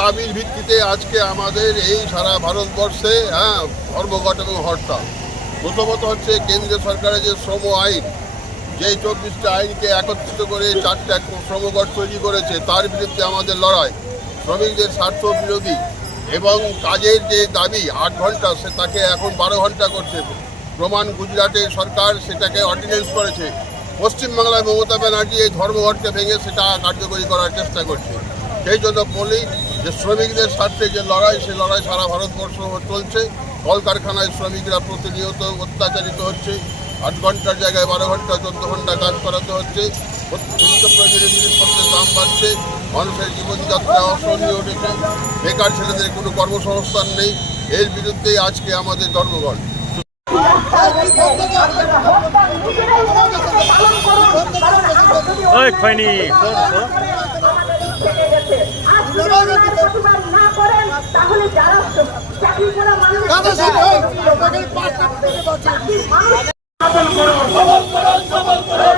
দাবির ভিত্তিতে আজকে আমাদের এই সারা ভারতবর্ষে হ্যাঁ ধর্মঘট এবং হরতাল। প্রথমত হচ্ছে কেন্দ্রীয় সরকারের যে শ্রম আইন যে চব্বিশটা আইনকে একত্রিত করে চারটা শ্রমঘট তৈরি করেছে, তার বিরুদ্ধে আমাদের লড়াই। শ্রমিকদের স্বার্থ বিরোধী এবং কাজের যে দাবি, আট ঘণ্টা, সে তাকে এখন বারো ঘণ্টা করছে প্রমাণ গুজরাটে সরকার সেটাকে অর্ডিন্যান্স করেছে। পশ্চিমবাংলায় মমতা ব্যানার্জি এই ধর্মঘটকে ভেঙে সেটা কার্যকরী করার চেষ্টা করছে। সেই জন্য বলি যে শ্রমিকদের স্বার্থে যে লড়াই সেই লড়াই সারা ভারতবর্ষ চলছে। কলকারখানায় শ্রমিকরা প্রতিনিয়ত অত্যাচারিত হচ্ছে। আট ঘণ্টার জায়গায় বারো ঘণ্টা, চোদ্দ ঘণ্টা কাজ করাতে হচ্ছে। জিনিসপত্রের দাম বাড়ছে। মানুষের জীবনযাত্রা অসহনীয় উঠেছে। বেকার ছেলেদের কোনো কর্মসংস্থান নেই। এর বিরুদ্ধেই আজকে আমাদের ধর্মঘট। ওই খয়নি কোন সবল করুন সবল করুন সবল করুন